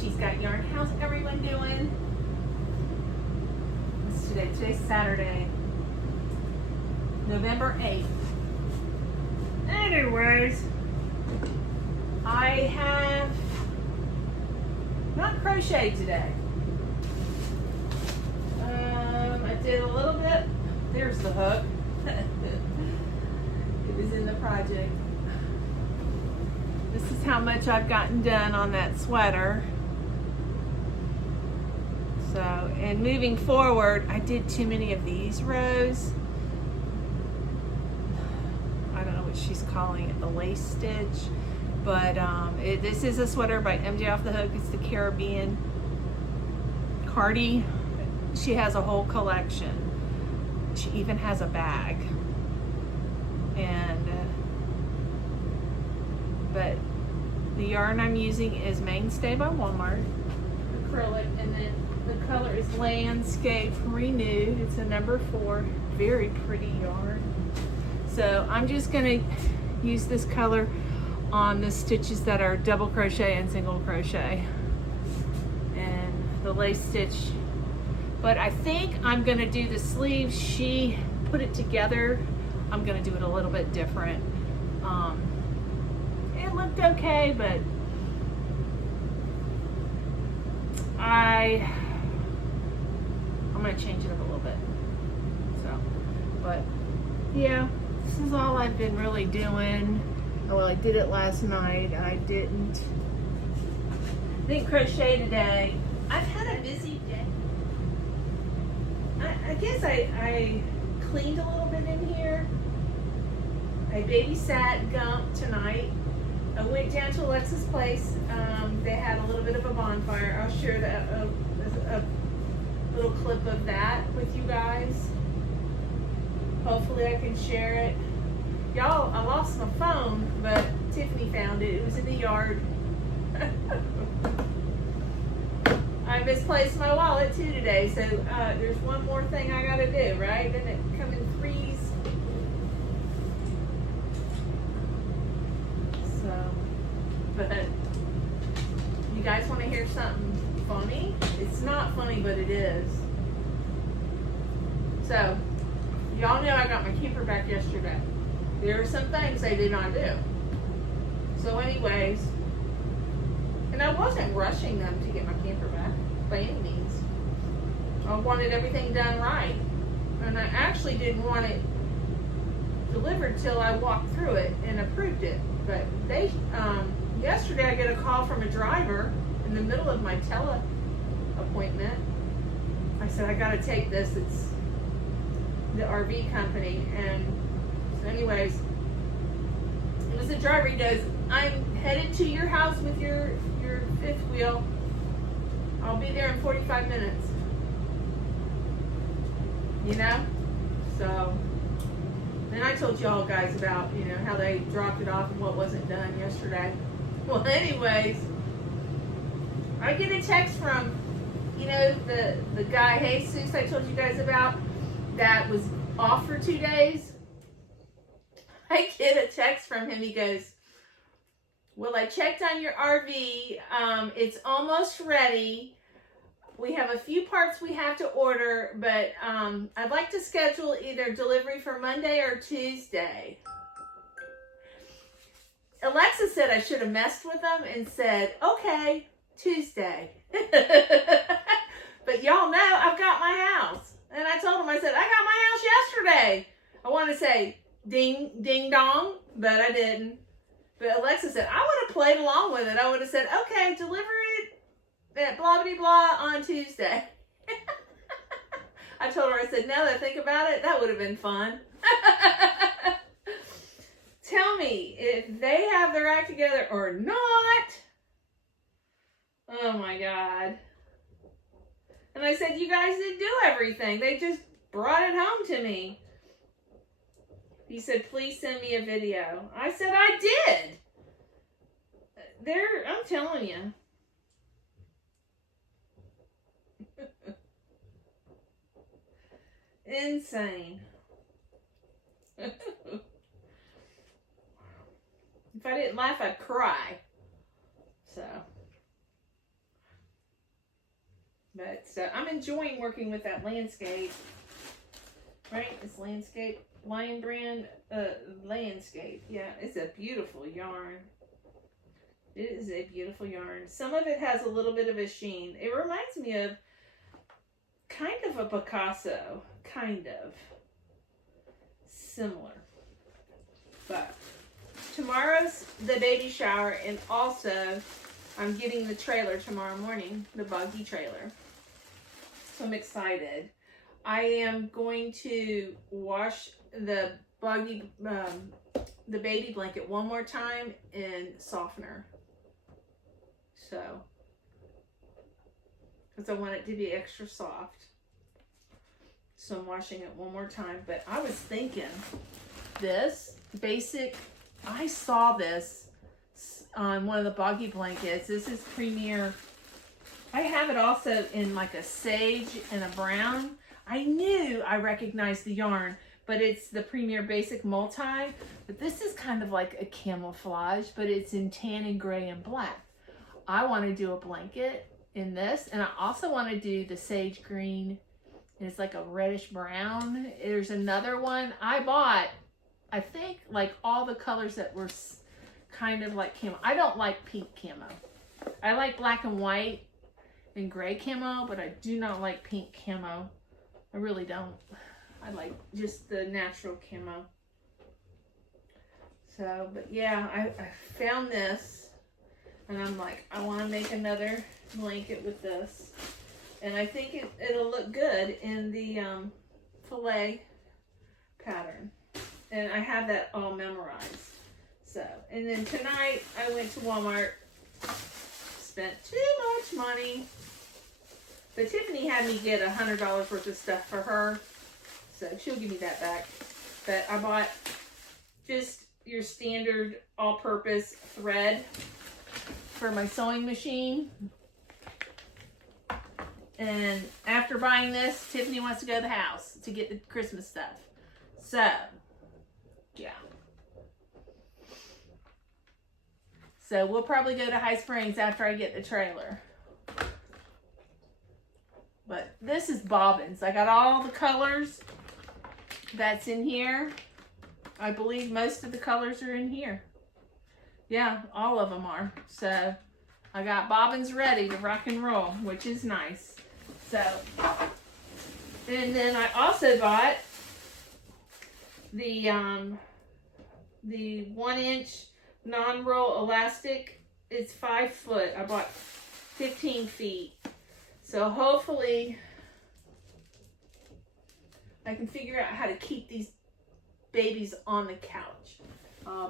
she's got yarn. How's everyone doing? What's today? Today's Saturday, November 8th. Anyways, I have not crocheted today. I did a little bit. There's the hook. It was in the project. This is how much I've gotten done on that sweater. So, and moving forward, I did too many of these rows. I don't know what she's calling it, the lace stitch. But this is a sweater by MJ Off the Hook. It's the Caribbean. Cardi, she has a whole collection. She even has a bag. And but the yarn I'm using is Mainstay by Walmart, acrylic, and then the color is Landscape Renewed. It's a number 4, very pretty yarn. So I'm just gonna use this color on the stitches that are double crochet and single crochet, and the lace stitch. But I think I'm gonna do the sleeves. She put it together. I'm gonna do it a little bit different. It looked okay, but I'm gonna change it up a little bit. So, but yeah, this is all I've been really doing. Well, I did it last night. I didn't crochet today. I've had a busy day. I guess I cleaned a little bit in here. I babysat Gump tonight. I went down to Alexa's place. They had a little bit of a bonfire. I'll share that a little clip of that with you guys. Hopefully I can share it. Y'all, I lost my phone, but Tiffany found it. It was in the yard. I misplaced my wallet too today, so there's one more thing I gotta do, right? Then it come in threes. So, but you guys want to hear something funny? It's not funny, but it is. So, y'all know I got my camper back yesterday. There are some things they did not do. So anyways, and I wasn't rushing them to get my camper back by any means. I wanted everything done right. And I actually didn't want it delivered till I walked through it and approved it. But they, yesterday I get a call from a driver in the middle of my tele appointment. I said, I gotta take this. It's the RV company. And so anyways, it was a driver. He goes, I'm headed to your house with your fifth wheel. I'll be there in 45 minutes. You know? So, then I told y'all guys about, you know, how they dropped it off and what wasn't done yesterday. Well, anyways, I get a text from, you know, the guy, Jesus, I told you guys about, that was off for 2 days. I get a text from him. He goes, well, I checked on your RV. It's almost ready. We have a few parts we have to order, but I'd like to schedule either delivery for Monday or Tuesday. Alexa said I should have messed with them and said, okay, Tuesday. But y'all know I've got my house. And I told him, I said, I got my house yesterday. I wanted to say ding, ding dong, but I didn't. But Alexa said, I would have played along with it. I would have said, okay, deliver it at blah, blah, blah on Tuesday. I told her, I said, now that I think about it, that would have been fun. Tell me if they have their act together or not. Oh my God. And I said, you guys didn't do everything. They just brought it home to me. He said, please send me a video. I said, I did. I'm telling you. Insane. If I didn't laugh, I'd cry. So. But I'm enjoying working with that landscape. Right? It's landscape. Lion brand landscape. Yeah, it's a beautiful yarn. It is a beautiful yarn. Some of it has a little bit of a sheen. It reminds me of kind of a Picasso. Kind of. Similar. But tomorrow's the baby shower, and also I'm getting the trailer tomorrow morning. The Boggy trailer. So I'm excited. I am going to wash the Boggy, the baby blanket one more time in softener. So, because I want it to be extra soft. So I'm washing it one more time. But I was thinking, this basic, I saw this on one of the Boggy blankets. This is Premier. I have it also in like a sage and a brown. I knew I recognized the yarn, but it's the Premier Basic Multi. But this is kind of like a camouflage, but it's in tan and gray and black. I want to do a blanket in this, and I also want to do the sage green, and it's like a reddish brown. There's another one I bought, I think, like all the colors that were kind of like camo. I don't like pink camo. I like black and white and gray camo, but I do not like pink camo. I really don't. I like just the natural camo. So, but yeah, I found this, and I'm like, I want to make another blanket with this. And I think it'll look good in the filet pattern. And I have that all memorized. So, and then tonight I went to Walmart, spent too much money. But Tiffany had me get $100 worth of stuff for her, so she'll give me that back. But I bought just your standard all-purpose thread for my sewing machine. And after buying this, Tiffany wants to go to the house to get the Christmas stuff. So, yeah. So we'll probably go to High Springs after I get the trailer. But this is bobbins. I got all the colors that's in here. I believe most of the colors are in here. Yeah, all of them are. So I got bobbins ready to rock and roll, which is nice. So, and then I also bought the 1-inch non-roll elastic. It's 5 foot. I bought 15 feet. So hopefully I can figure out how to keep these babies on the couch.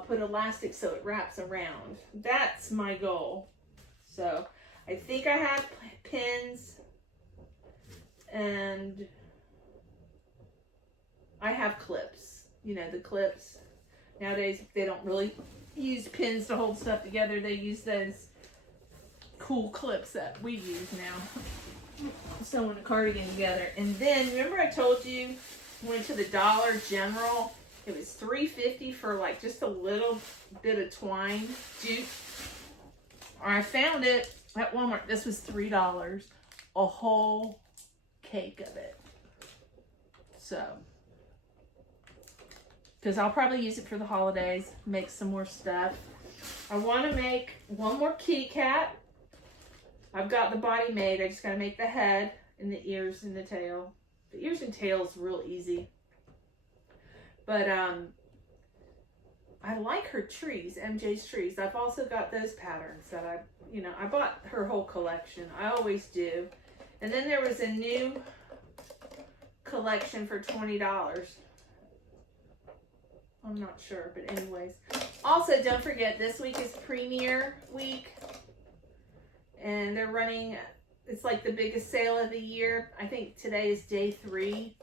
Put elastic so it wraps around. That's my goal. So I think I have pins, and I have clips. You know, the clips. Nowadays they don't really use pins to hold stuff together. They use those cool clips that we use now. Sewing a cardigan together. And then remember I told you went to the Dollar General. It was $3.50 for like just a little bit of twine jute. Or I found it at Walmart. This was $3, a whole cake of it. So, because I'll probably use it for the holidays, make some more stuff. I want to make one more kitty cat. I've got the body made. I just got to make the head and the ears and the tail. The ears and tail is real easy. But I like her trees, MJ's trees. I've also got those patterns that I bought her whole collection. I always do. And then there was a new collection for $20. I'm not sure, but anyways. Also, don't forget, this week is Premier Week. And they're running, it's like the biggest sale of the year. I think today is day 3.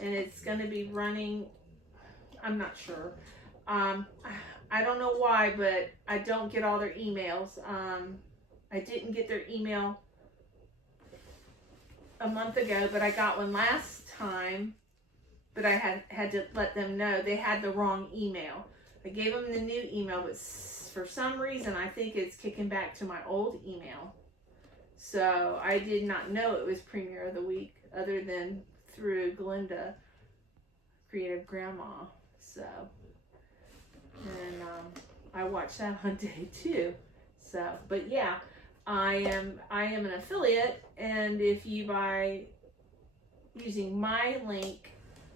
And it's going to be running, I'm not sure. I don't know why, but I don't get all their emails. I didn't get their email a month ago, but I got one last time. But I had to let them know they had the wrong email. I gave them the new email, but for some reason I think it's kicking back to my old email. So I did not know it was premiere of the week other than through Glenda, Creative Grandma. So, and I watched that on day 2. So, but yeah, I am an affiliate, and if you buy using my link,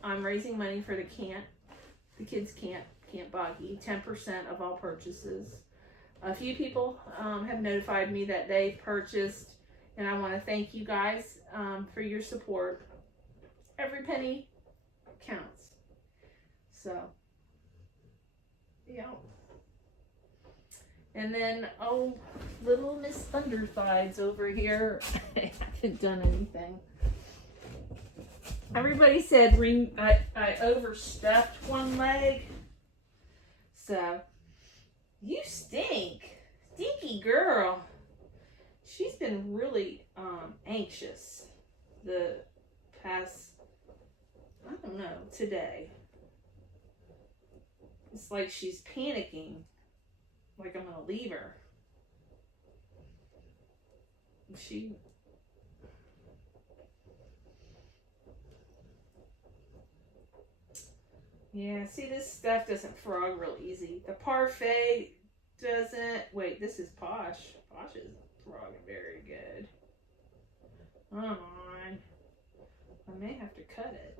I'm raising money for the kids camp, Camp Boggy, 10% of all purchases. A few people have notified me that they've purchased, and I want to thank you guys for your support. Every penny counts. So, yeah. And then, oh, little Miss Thunderthides over here. I haven't done anything. Everybody said I overstuffed one leg. So, you stink. Stinky girl. She's been really anxious the past, I don't know, today. It's like she's panicking. Like I'm gonna leave her. Yeah, see, this stuff doesn't frog real easy. The parfait doesn't. Wait, this is Posh. Posh is frogging very good. Come on. I may have to cut it.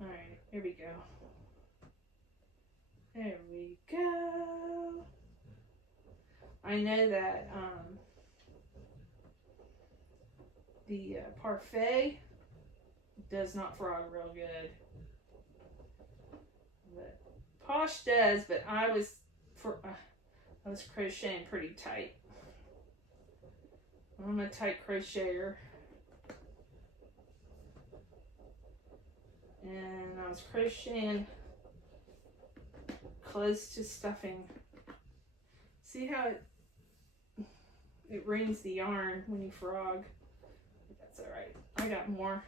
Alright, here we go. There we go. I know that the parfait does not frog real good. But Posh does, but I was crocheting pretty tight. I'm a tight crocheter. And I was crocheting close to stuffing. See how it wrings the yarn when you frog? That's alright. I got more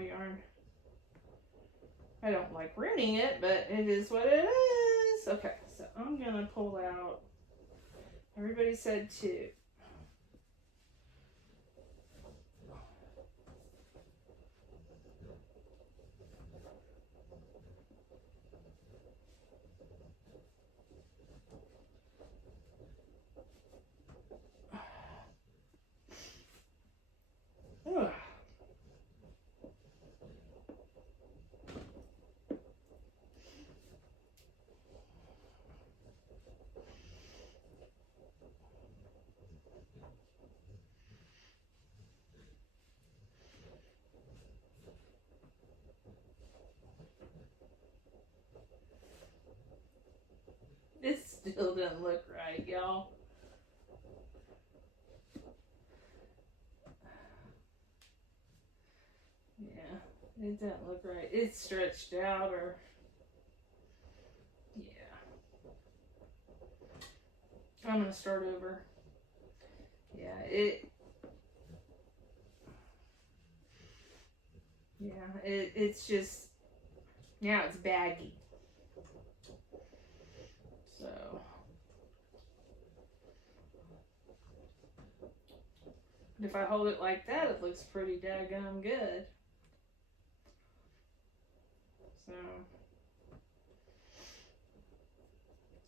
yarn. I don't like ruining it, but it is what it is. Okay, so I'm gonna pull out. Everybody said 2. Ugh. It still doesn't look right, y'all. Yeah, it doesn't look right. It's stretched out, or yeah. I'm gonna start over. Yeah, it's just, now it's baggy. So, if I hold it like that, it looks pretty daggone good. So,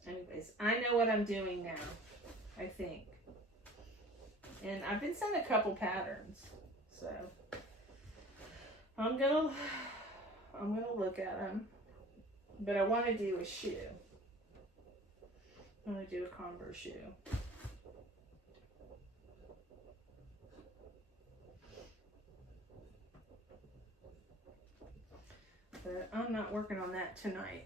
anyways, I know what I'm doing now, I think. And I've been sent a couple patterns, so I'm gonna look at them. But I want to do a shoe. I'm gonna do a combo shoe. But I'm not working on that tonight.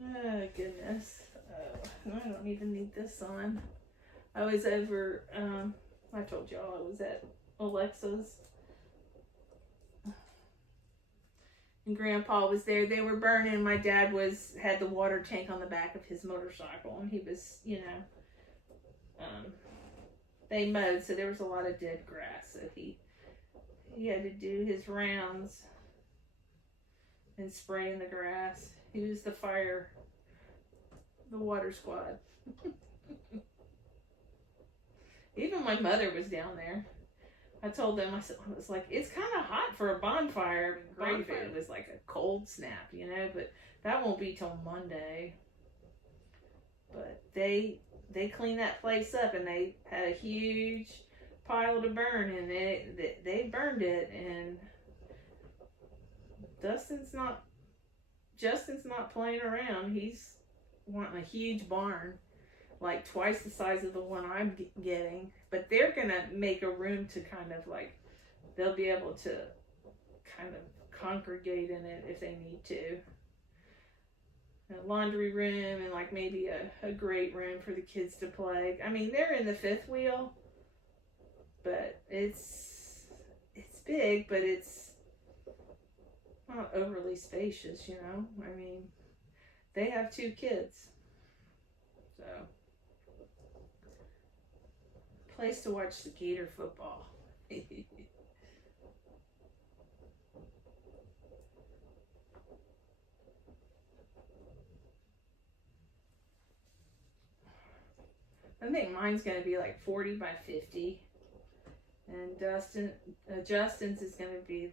Oh, goodness. Oh, I don't even need this on. I was over, I told y'all I was at Alexa's. And Grandpa was there. They were burning. My dad had the water tank on the back of his motorcycle. And he was, they mowed. So there was a lot of dead grass. So he had to do his rounds and spraying the grass. He was the fire the water squad. Even my mother was down there. I told them, I was like, it's kind of hot for a bonfire. Great if it was like a cold snap, you know, but that won't be till Monday. But they cleaned that place up, and they had a huge pile to burn, and they burned it, and Justin's not playing around. He's wanting a huge barn, like twice the size of the one I'm getting. But they're gonna make a room to kind of like, they'll be able to kind of congregate in it if they need to. A laundry room, and like maybe a great room for the kids to play. I mean, they're in the fifth wheel, but it's big, but it's not overly spacious, you know. I mean, they have 2 kids, so place to watch the Gator football. I think mine's going to be like 40 by 50. And Justin's is going to be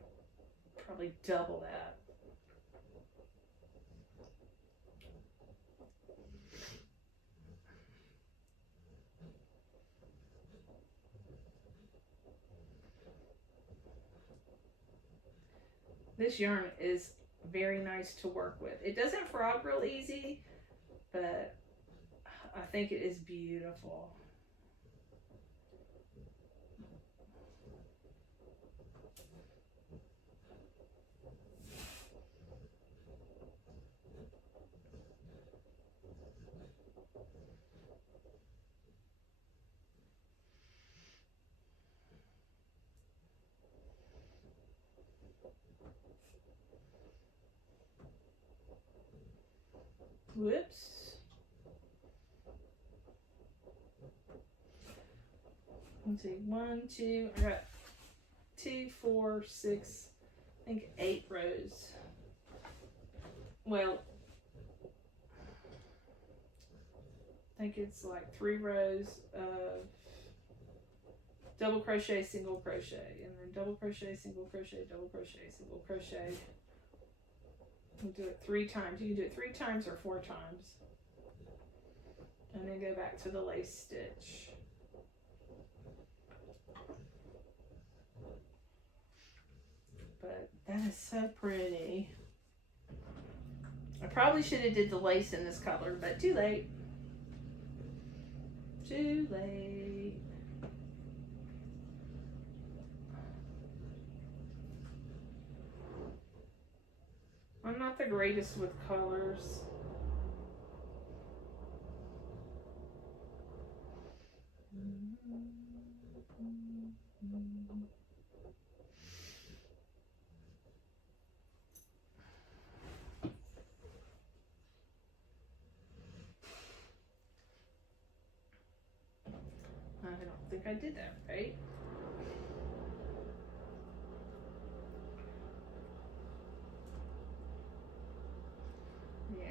probably double that. This yarn is very nice to work with. It doesn't frog real easy, but I think it is beautiful. Whoops. Let's see, 1, 2, I got 2, 4, 6, I think 8 rows. Well, I think it's like 3 rows of double crochet, single crochet, and then double crochet, single crochet, double crochet, single crochet. We'll do it 3 times. You can do it 3 times or 4 times. And then go back to the lace stitch. But that is so pretty. I probably should have did the lace in this color, but too late. Too late. I'm not the greatest with colors. I don't think I did that right. Yeah.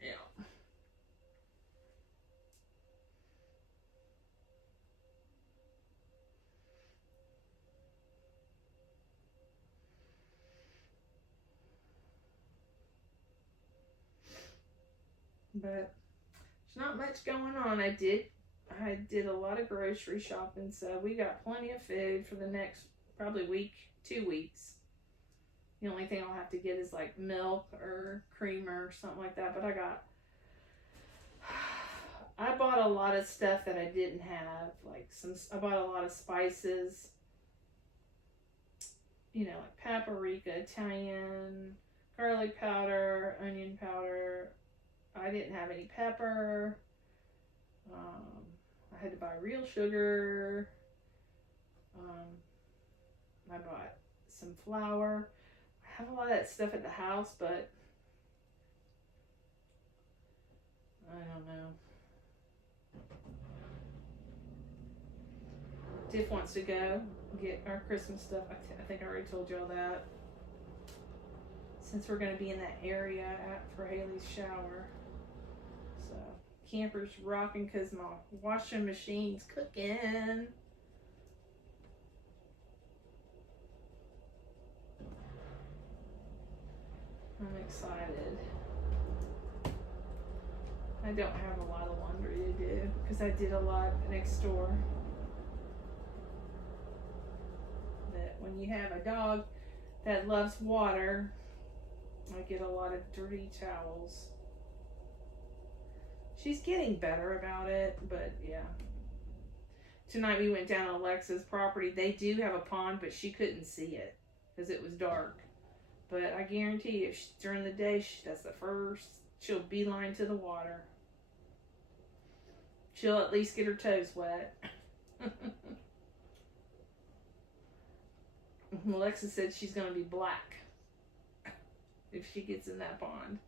Yeah. But there's not much going on. I did a lot of grocery shopping, so we got plenty of food for the next probably week, 2 weeks. The only thing I'll have to get is like milk or creamer or something like that. But I bought a lot of stuff that I didn't have. I bought a lot of spices. You know, like paprika, Italian, garlic powder, onion powder. I didn't have any pepper. I had to buy real sugar. I bought some flour. I have a lot of that stuff at the house, but I don't know. Tiff wants to go get our Christmas stuff. I think I already told y'all that. Since we're going to be in that area for Haley's shower. So, camper's rocking because my washing machine's cooking. I'm excited. I don't have a lot of laundry to do because I did a lot next door. But when you have a dog that loves water, I get a lot of dirty towels. She's getting better about it, but yeah. Tonight we went down to Alexa's property. They do have a pond, but she couldn't see it because it was dark. But I guarantee you, during the day, that's the first, she'll beeline to the water. She'll at least get her toes wet. Alexa said she's going to be black if she gets in that pond.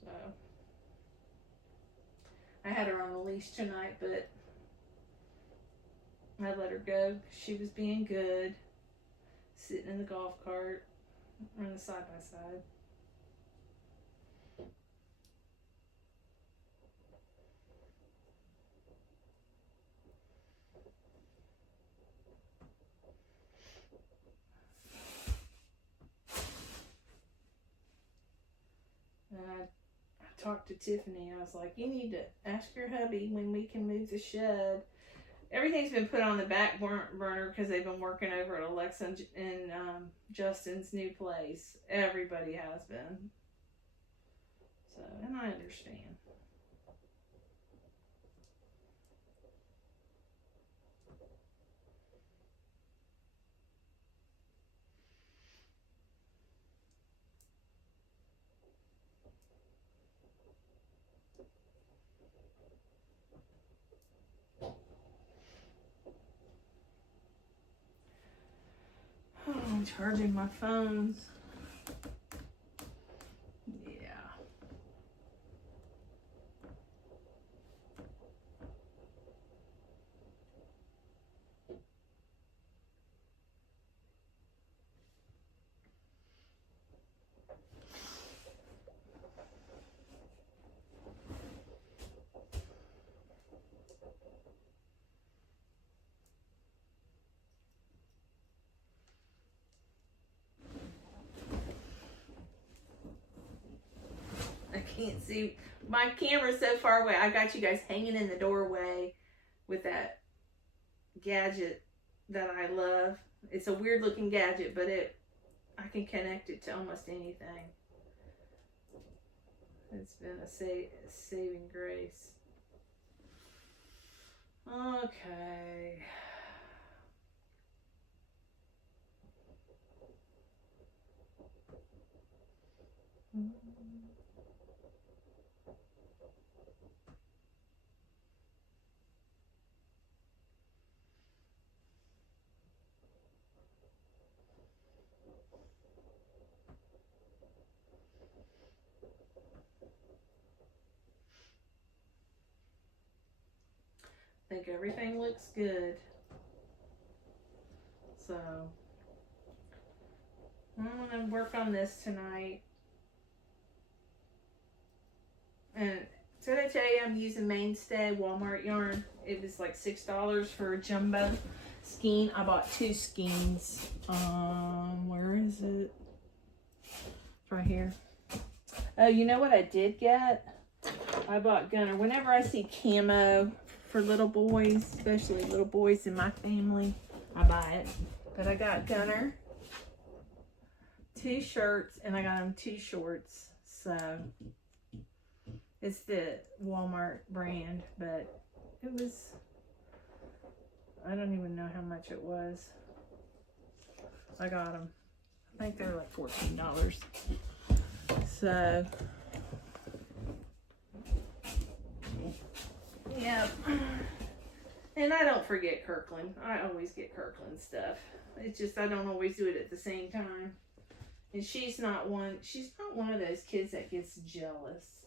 So, I had her on a leash tonight, but I let her go. She was being good, sitting in the golf cart, running side by side. And I talked to Tiffany. I was like, you need to ask your hubby when we can move the shed. Everything's been put on the back burner because they've been working over at Alexa and Justin's new place. Everybody has been. So, and I understand. Oh, I'm charging my phones. Yeah. I can't see. My camera's so far away. I got you guys hanging in the doorway with that gadget that I love. It's a weird looking gadget, but I can connect it to almost anything. It's been a saving grace. Okay. I think everything looks good. So, I'm going to work on this tonight. And did I tell you I'm using Mainstay Walmart yarn? It was like $6 for a jumbo skein. I bought 2 skeins. Where is it? It's right here. Oh, you know what I did get? I bought Gunner. Whenever I see camo for little boys, especially little boys in my family, I buy it. But I got Gunner 2 shirts and I got him 2 shorts. So it's the Walmart brand, but it was, I don't even know how much it was. I got them. I think they were like $14. So Yep. And I don't forget Kirkland. I always get Kirkland stuff. It's just I don't always do it at the same time. And she's not one of those kids that gets jealous.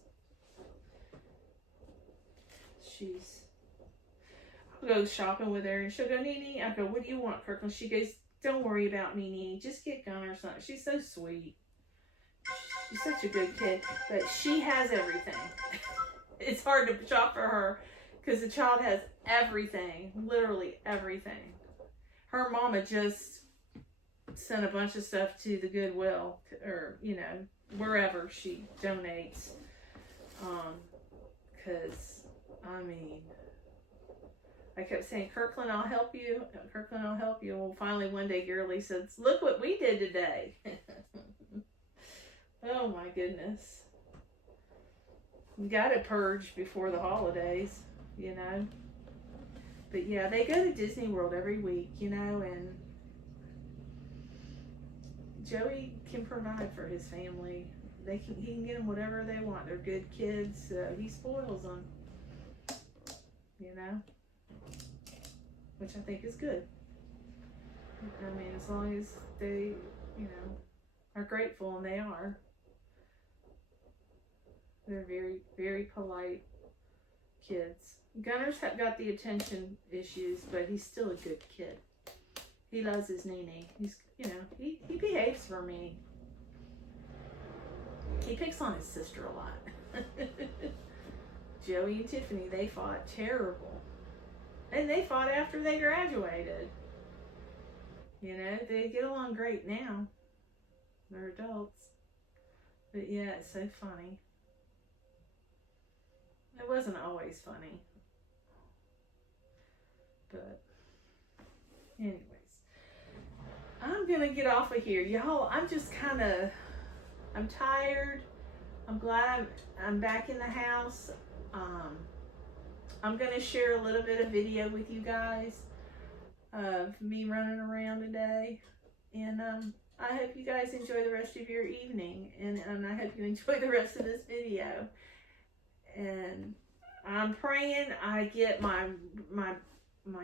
I'll go shopping with her and she'll go, Nene. I go, what do you want, Kirkland? She goes, don't worry about me, Nene. Just get Gunner or something. She's so sweet. She's such a good kid. But she has everything. It's hard to shop for her because the child has everything. Literally everything. Her mama just sent a bunch of stuff to the Goodwill or, you know, wherever she donates. Because, I mean, I kept saying, Kirkland, I'll help you. Kirkland, I'll help you. Well, finally one day Girly said, look what we did today. Oh my goodness. You gotta purge before the holidays, you know. But yeah, they go to Disney World every week, you know, and Joey can provide for his family. He can get them whatever they want. They're good kids, so he spoils them, you know, which I think is good. I mean, as long as they, you know, are grateful, and they are. They're very, very polite kids. Gunner's got the attention issues, but he's still a good kid. He loves his Nene. He's, you know, he behaves for me. He picks on his sister a lot. Joey and Tiffany, they fought terrible. And they fought after they graduated. You know, they get along great now. They're adults. But yeah, it's so funny. It wasn't always funny. But anyways, I'm gonna get off of here, y'all. I'm just I'm tired. I'm glad I'm back in the house. I'm gonna share a little bit of video with you guys of me running around today, and I hope you guys enjoy the rest of your evening, and I hope you enjoy the rest of this video. And I'm praying I get my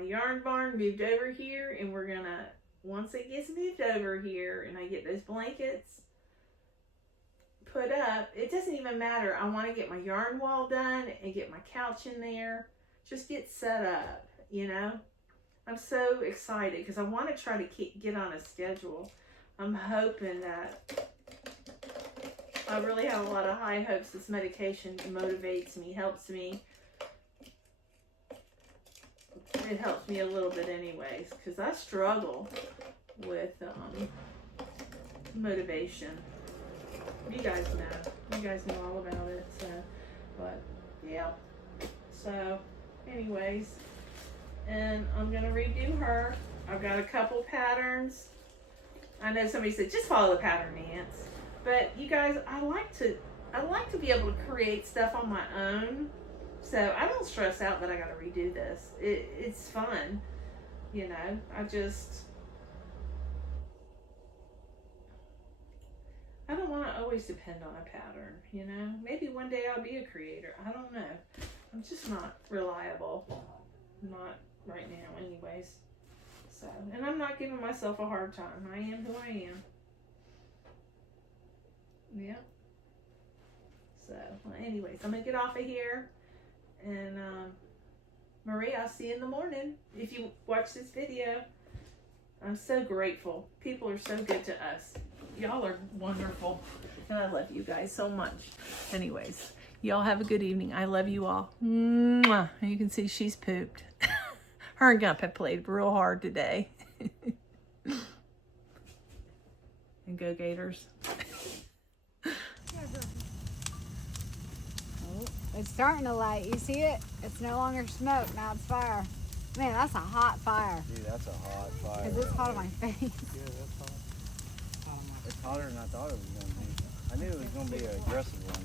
yarn barn moved over here, and we're gonna, once it gets moved over here and I get those blankets put up, it doesn't even matter. I want to get my yarn wall done and get my couch in there, just get set up, you know. I'm so excited because I want to try to get on a schedule. I'm hoping that I really have a lot of high hopes. This medication motivates me, helps me. It helps me a little bit anyways, because I struggle with motivation. You guys know. You guys know all about it. So, but, yeah. So, anyways. And I'm going to redo her. I've got a couple patterns. I know somebody said, just follow the pattern, Nance. But you guys, I like to be able to create stuff on my own, so I don't stress out that I got to redo this. It's fun, you know. I don't want to always depend on a pattern, you know. Maybe one day I'll be a creator. I don't know. I'm just not reliable. Not right now, anyways. So, and I'm not giving myself a hard time. I am who I am. Yeah. So, well, anyways, I'm gonna get off of here, and Marie, I'll see you in the morning if you watch this video. I'm so grateful. People are so good to us. Y'all are wonderful, and I love you guys so much. Anyways, y'all have a good evening. I love you all. Mwah. You can see she's pooped. Her and Gump have played real hard today. And go Gators. It's starting to light. You see it? It's no longer smoke. Now it's fire. Man, that's a hot fire. Dude, that's a hot fire. Because it's hot on my face. Yeah, that's hot. It's hotter than I thought it was going to be. I knew it was going to be an aggressive one.